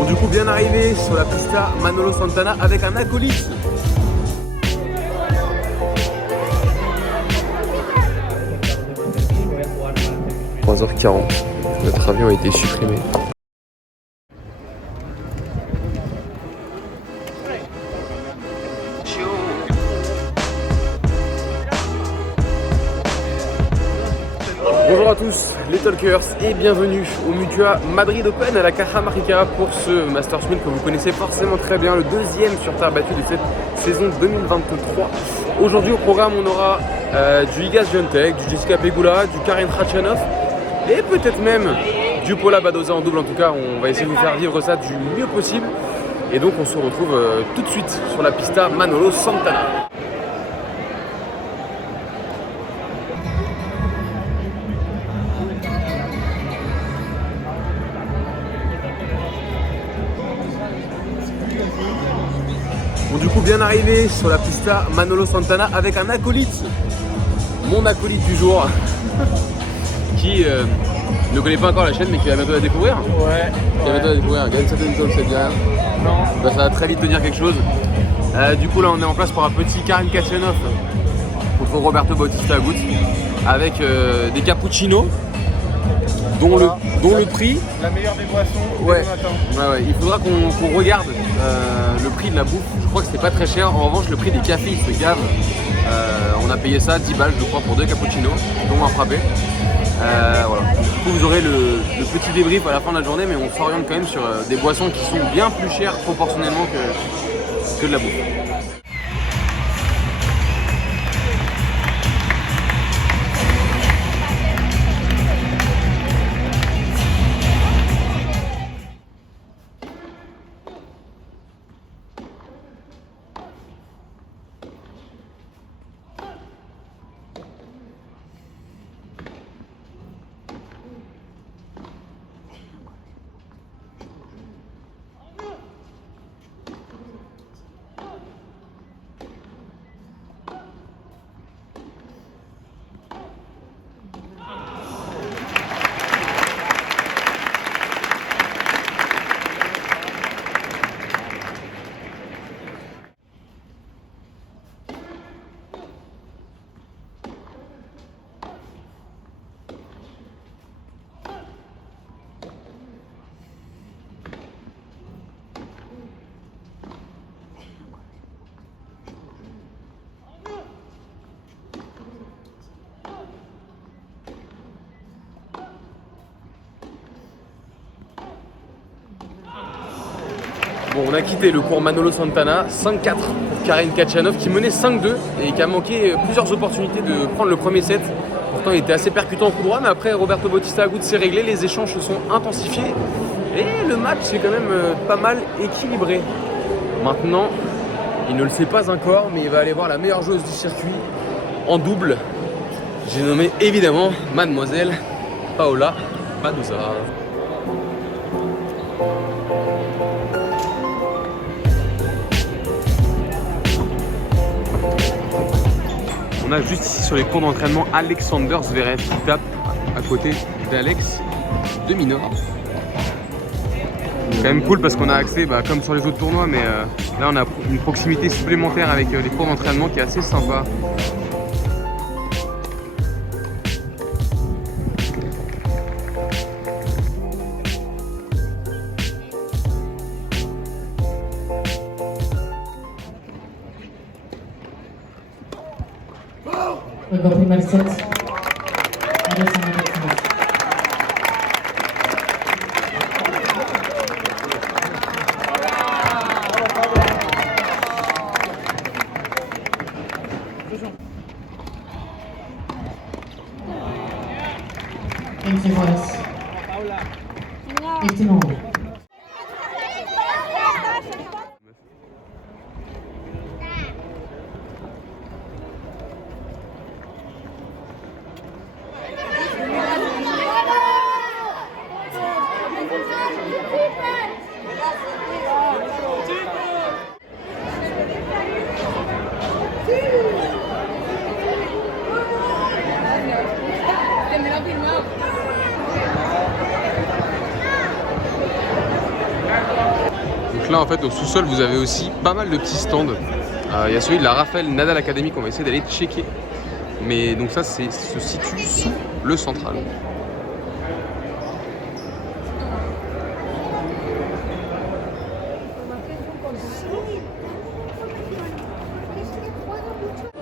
Bon, du coup, bien arrivé sur la pista Manolo Santana avec un acolyte. « 3h40, notre avion a été supprimé. » Bonjour à tous les Talkers et bienvenue au Mutua Madrid Open à la Cajamarca pour ce Masters 1000 que vous connaissez forcément très bien, le deuxième sur terre battue de cette saison 2023. Aujourd'hui au programme on aura du Iga Swiatek, du Jessica Pegula, du Karen Khachanov et peut-être même du Paula Badoza en double. En tout cas on va essayer de vous faire vivre ça du mieux possible et donc on se retrouve tout de suite sur la pista Manolo Santana. Bon, du coup, bien arrivé sur la pista Manolo Santana avec un acolyte, mon acolyte du jour, qui ne connaît pas encore la chaîne mais qui va bientôt la découvrir. Ouais. Qui va bientôt la découvrir. Gagne certaines zones, c'est bien. Non. Bah, ça va très vite te dire quelque chose. Du coup, là, on est en place pour un petit Karen Khachanov contre Roberto Bautista Agut avec des cappuccinos. Dont le prix. La meilleure des boissons Ouais. dès le matin. Ouais. Il faudra qu'on regarde le prix de la bouffe. Je crois que c'était pas très cher. En revanche, le prix des cafés, il se gave. On a payé ça 10 balles, je crois, pour 2 cappuccinos, dont un frappé. Voilà. Du coup, vous aurez le petit débrief à la fin de la journée, mais on s'oriente quand même sur des boissons qui sont bien plus chères proportionnellement que de la bouffe. Bon, on a quitté le cours Manolo Santana, 5-4 pour Karen Khachanov qui menait 5-2 et qui a manqué plusieurs opportunités de prendre le premier set. Pourtant, il était assez percutant au coup droit, mais après Roberto Bautista Agut s'est réglé, les échanges se sont intensifiés et le match est quand même pas mal équilibré. Maintenant, il ne le sait pas encore, mais il va aller voir la meilleure joueuse du circuit en double. J'ai nommé évidemment Mademoiselle Paula Badoza. On a juste ici sur les cours d'entraînement Alexander Zverev qui tape à côté d'Alex de Minaur. C'est quand même cool parce qu'on a accès, comme sur les autres tournois, mais là on a une proximité supplémentaire avec les cours d'entraînement qui est assez sympa. Juego primer set. Alexander Zverev. Thank you, boys. 15 all. là en fait au sous-sol vous avez aussi pas mal de petits stands. Il y a celui de la Raphaël Nadal Academy qu'on va essayer d'aller checker. Mais donc ça se situe sous le central.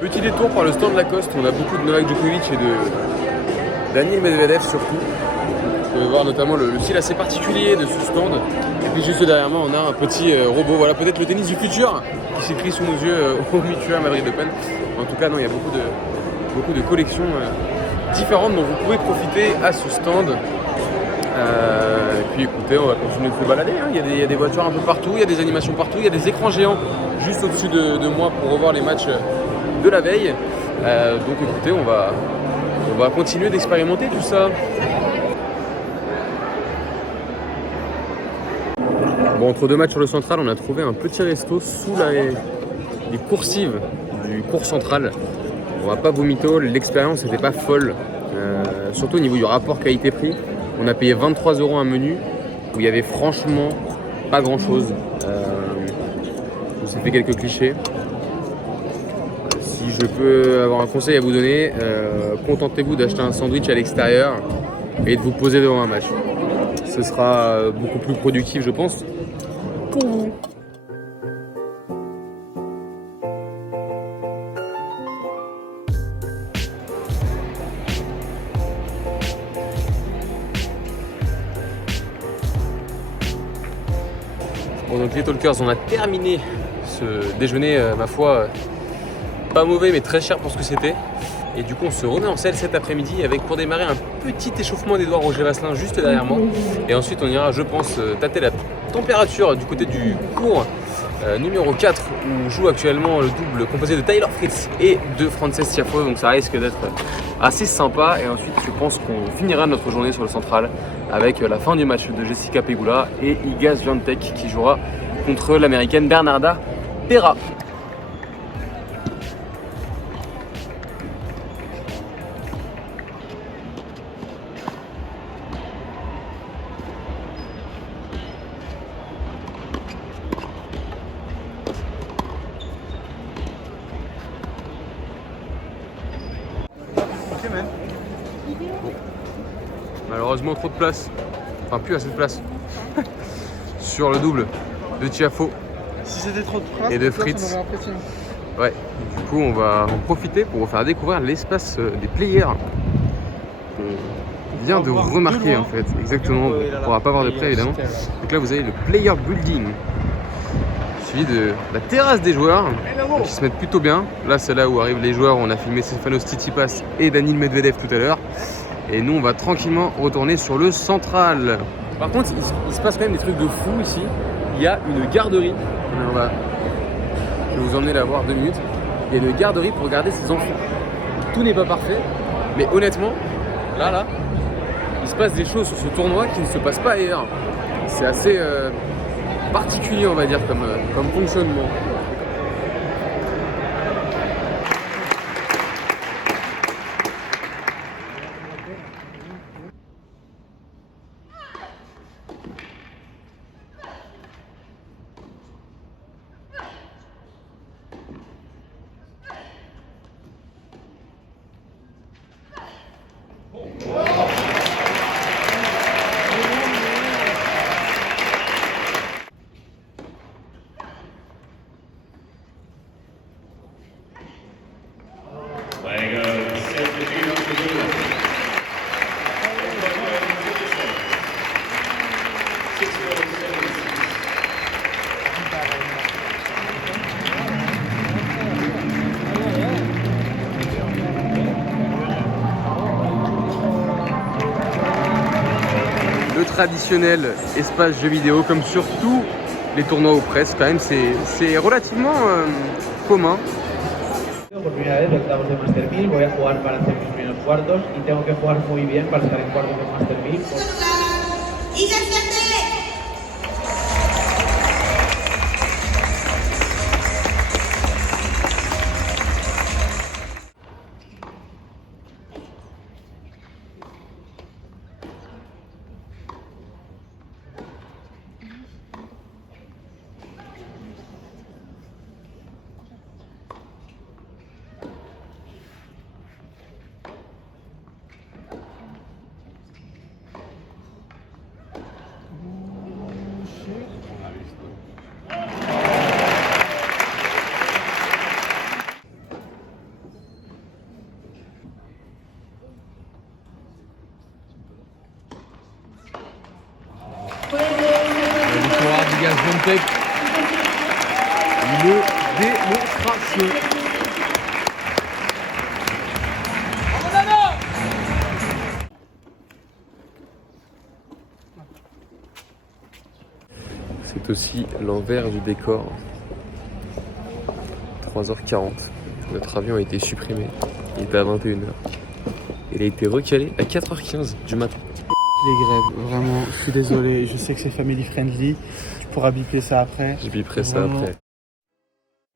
Petit détour par le stand Lacoste, on a beaucoup de Novak Djokovic et de Daniil Medvedev surtout. Vous pouvez voir notamment le style assez particulier de ce stand. Et puis juste derrière moi on a un petit robot, voilà peut-être le tennis du futur qui s'écrit sous nos yeux au Mutua Madrid Open. En tout cas non, il y a beaucoup de collections différentes dont vous pouvez profiter à ce stand. Et puis écoutez, on va continuer de se balader, hein. Il y a des voitures un peu partout, il y a des animations partout, il y a des écrans géants juste au-dessus de moi pour revoir les matchs de la veille. Donc écoutez, on va continuer d'expérimenter tout ça. Bon, entre deux matchs sur le central, on a trouvé un petit resto sous les coursives du cours central. On va pas vomito, l'expérience n'était pas folle. Surtout au niveau du rapport qualité-prix. On a payé 23 € un menu où il y avait franchement pas grand chose. Je vous ai fait quelques clichés. Si je peux avoir un conseil à vous donner, contentez-vous d'acheter un sandwich à l'extérieur et de vous poser devant un match. Ce sera beaucoup plus productif, je pense, pour vous. Bon, donc les Talkers, on a terminé ce déjeuner, ma foi, pas mauvais mais très cher pour ce que c'était. Et du coup on se remet en selle cet après-midi avec pour démarrer un petit échauffement d'Edouard Roger Vasselin juste derrière moi. Et ensuite on ira, je pense, tâter la température du côté du cours numéro 4 où joue actuellement le double composé de Tyler Fritz et de Frances Tiafoe. Donc ça risque d'être assez sympa. Et ensuite je pense qu'on finira notre journée sur le central avec la fin du match de Jessica Pegula et Iga Swiatek qui jouera contre l'américaine Bernarda Pera. Malheureusement trop de place, enfin plus assez de place sur le double de Tiafoe Si c'était trop de place, et de Fritz. Ouais, du coup on va en profiter pour vous faire découvrir l'espace des players qu'on vient de remarquer en fait. Exactement, on ne pourra pas voir de près évidemment. Donc là vous avez le player building suivi de la terrasse des joueurs qui se mettent plutôt bien. Là c'est là où arrivent les joueurs, on a filmé Stefanos Tsitsipas et Daniil Medvedev tout à l'heure. Et nous on va tranquillement retourner sur le central. Par contre il se passe quand même des trucs de fou ici. Il y a une garderie. Je vais vous emmener la voir 2 minutes. Il y a une garderie pour regarder ses enfants. Tout n'est pas parfait, mais honnêtement, là, il se passe des choses sur ce tournoi qui ne se passent pas ailleurs. C'est assez particulier on va dire comme fonctionnement. Le traditionnel espace jeux vidéo, comme sur tous les tournois aux presses, quand même c'est relativement commun. Por primera vez octavos de Master 1000, voy a jugar para hacer mis primeros cuartos y tengo que jugar muy bien para estar en cuartos de Master 1000. Swiatek, une démonstration. C'est aussi l'envers du décor. 3h40. Notre avion a été supprimé. Il était à 21h. Il a été recalé à 4h15 du matin. Les grèves, vraiment, je suis désolé, je sais que c'est family friendly, tu pourras biper ça après. Je biperai ça Vraiment. après.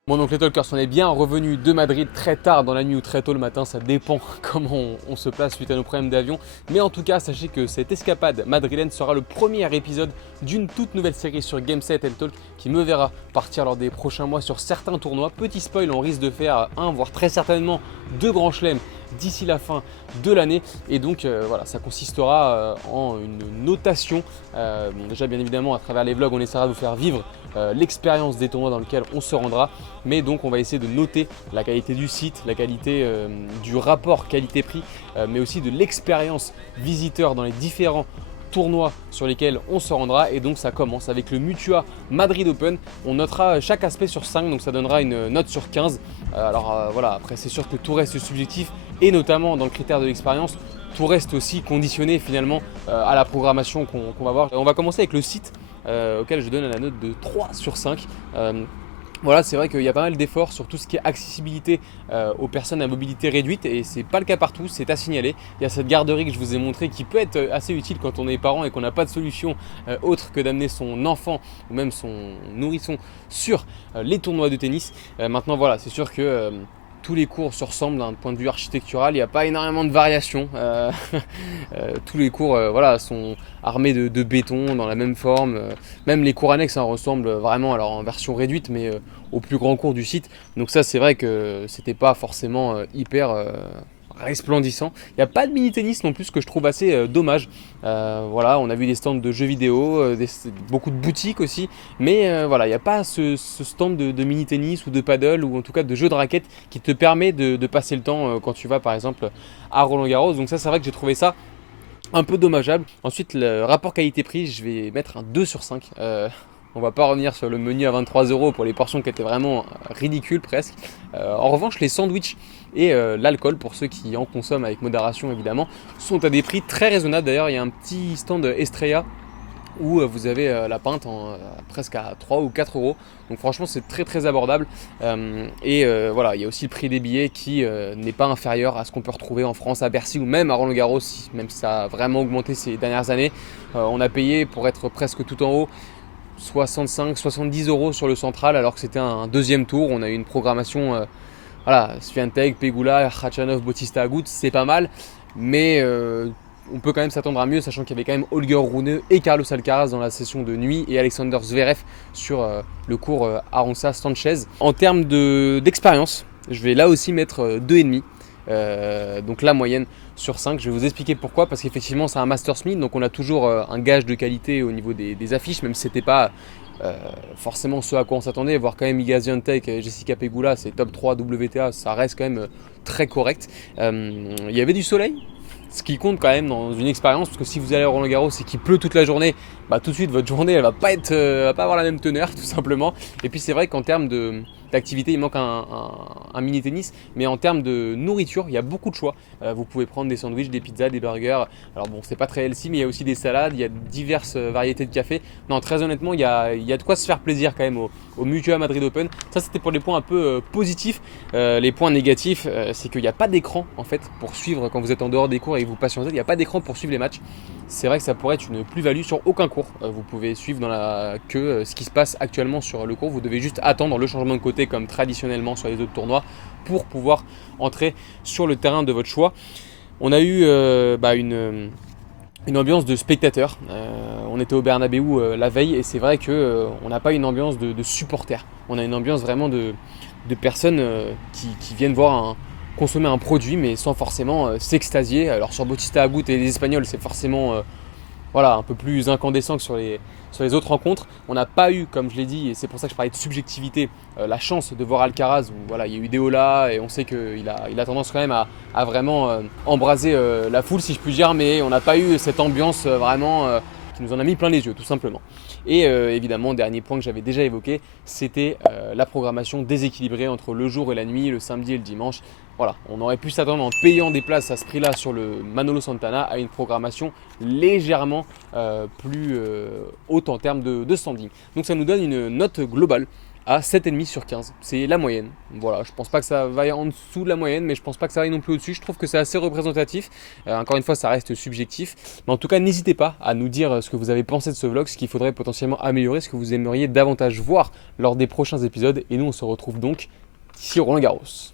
Bon donc les Talkers, on est bien revenus de Madrid très tard dans la nuit ou très tôt le matin, ça dépend comment on se place suite à nos problèmes d'avion. Mais en tout cas, sachez que cette escapade madrilène sera le premier épisode d'une toute nouvelle série sur Gameset Talk qui me verra partir lors des prochains mois sur certains tournois. Petit spoil, on risque de faire un, voire très certainement 2 grands chelems d'ici la fin de l'année et donc voilà, ça consistera en une notation. Bon, déjà bien évidemment à travers les vlogs on essaiera de vous faire vivre l'expérience des tournois dans lesquels on se rendra, mais donc on va essayer de noter la qualité du site, la qualité du rapport qualité-prix, mais aussi de l'expérience visiteur dans les différents tournois sur lesquels on se rendra. Et donc ça commence avec le Mutua Madrid Open. On notera chaque aspect sur 5, donc ça donnera une note sur 15. Alors voilà, après c'est sûr que tout reste subjectif et notamment dans le critère de l'expérience, tout reste aussi conditionné finalement à la programmation qu'on va voir. On va commencer avec le site auquel je donne la note de 3 sur 5. Voilà, c'est vrai qu'il y a pas mal d'efforts sur tout ce qui est accessibilité aux personnes à mobilité réduite et c'est pas le cas partout, c'est à signaler. Il y a cette garderie que je vous ai montrée qui peut être assez utile quand on est parent et qu'on n'a pas de solution autre que d'amener son enfant ou même son nourrisson sur les tournois de tennis. Maintenant voilà, c'est sûr que tous les cours se ressemblent d'un point de vue architectural, il n'y a pas énormément de variations. Tous les cours voilà, sont armés de béton dans la même forme. Même les cours annexes ressemblent vraiment, alors en version réduite, mais aux plus grands cours du site. Donc ça c'est vrai que c'était pas forcément hyper resplendissant. Il n'y a pas de mini-tennis non plus, ce que je trouve assez dommage. Voilà, on a vu des stands de jeux vidéo, beaucoup de boutiques aussi, mais voilà, il n'y a pas ce stand de mini-tennis ou de paddle ou en tout cas de jeux de raquettes qui te permet de passer le temps quand tu vas par exemple à Roland-Garros. Donc ça c'est vrai que j'ai trouvé ça un peu dommageable. Ensuite le rapport qualité-prix, je vais mettre un 2 sur 5. On va pas revenir sur le menu à 23 € pour les portions qui étaient vraiment ridicules presque. En revanche, les sandwichs et l'alcool, pour ceux qui en consomment avec modération évidemment, sont à des prix très raisonnables. D'ailleurs, il y a un petit stand Estrella où vous avez la pinte presque à 3 ou 4 €. Donc franchement, c'est très très abordable. Voilà, il y a aussi le prix des billets qui n'est pas inférieur à ce qu'on peut retrouver en France, à Bercy ou même à Roland-Garros, même si ça a vraiment augmenté ces dernières années. On a payé pour être presque tout en haut 65-70 € sur le central alors que c'était un deuxième tour. On a eu une programmation voilà, Swiatek, Pegula, Khachanov, Bautista Agut, c'est pas mal, mais on peut quand même s'attendre à mieux, sachant qu'il y avait quand même Holger Rune et Carlos Alcaraz dans la session de nuit et Alexander Zverev sur le cours Aranza Sanchez. En termes d'expérience, je vais là aussi mettre 2,5. Donc la moyenne sur 5, je vais vous expliquer pourquoi, parce qu'effectivement c'est un Masters 1000, donc on a toujours un gage de qualité au niveau des affiches, même si c'était pas forcément ce à quoi on s'attendait. Voir quand même Iga Swiatek et Jessica Pegula, c'est top 3 WTA, ça reste quand même très correct. Il y avait du soleil, ce qui compte quand même dans une expérience, parce que si vous allez à Roland Garros et qu'il pleut toute la journée, bah tout de suite votre journée elle va pas avoir la même teneur tout simplement. Et puis c'est vrai qu'en termes d'activité il manque un mini tennis, mais en termes de nourriture il y a beaucoup de choix. Vous pouvez prendre des sandwichs, des pizzas, des burgers. Alors bon, c'est pas très healthy, mais il y a aussi des salades, il y a diverses variétés de café. Non, très honnêtement il y a de quoi se faire plaisir quand même au Mutua Madrid Open. Ça c'était pour les points un peu positifs. Les points négatifs, c'est qu'il n'y a pas d'écran en fait pour suivre quand vous êtes en dehors des cours et que vous patientez. Il n'y a pas d'écran pour suivre les matchs. C'est vrai que ça pourrait être une plus-value sur aucun cours. Vous pouvez suivre dans la queue ce qui se passe actuellement sur le cours. Vous devez juste attendre le changement de côté comme traditionnellement sur les autres tournois pour pouvoir entrer sur le terrain de votre choix. On a eu une ambiance de spectateurs. On était au Bernabéu la veille et c'est vrai qu'on n'a pas une ambiance de supporters. On a une ambiance vraiment de personnes qui viennent voir consommer un produit mais sans forcément s'extasier. Alors sur Bautista Agut et les Espagnols c'est forcément voilà, un peu plus incandescent que sur les autres rencontres. On n'a pas eu, comme je l'ai dit, et c'est pour ça que je parlais de subjectivité, la chance de voir Alcaraz où voilà, il y a eu Deola et on sait qu'il a tendance quand même à vraiment embraser la foule si je puis dire, mais on n'a pas eu cette ambiance vraiment qui nous en a mis plein les yeux tout simplement. Et évidemment, dernier point que j'avais déjà évoqué, c'était la programmation déséquilibrée entre le jour et la nuit, le samedi et le dimanche. Voilà, on aurait pu s'attendre en payant des places à ce prix-là sur le Manolo Santana à une programmation légèrement plus haute en termes de standing. Donc ça nous donne une note globale à 7,5 sur 15. C'est la moyenne. Voilà, je pense pas que ça vaille en dessous de la moyenne, mais je pense pas que ça vaille non plus au-dessus. Je trouve que c'est assez représentatif. Encore une fois, ça reste subjectif. Mais en tout cas, n'hésitez pas à nous dire ce que vous avez pensé de ce vlog, ce qu'il faudrait potentiellement améliorer, ce que vous aimeriez davantage voir lors des prochains épisodes. Et nous, on se retrouve donc sur Roland Garros.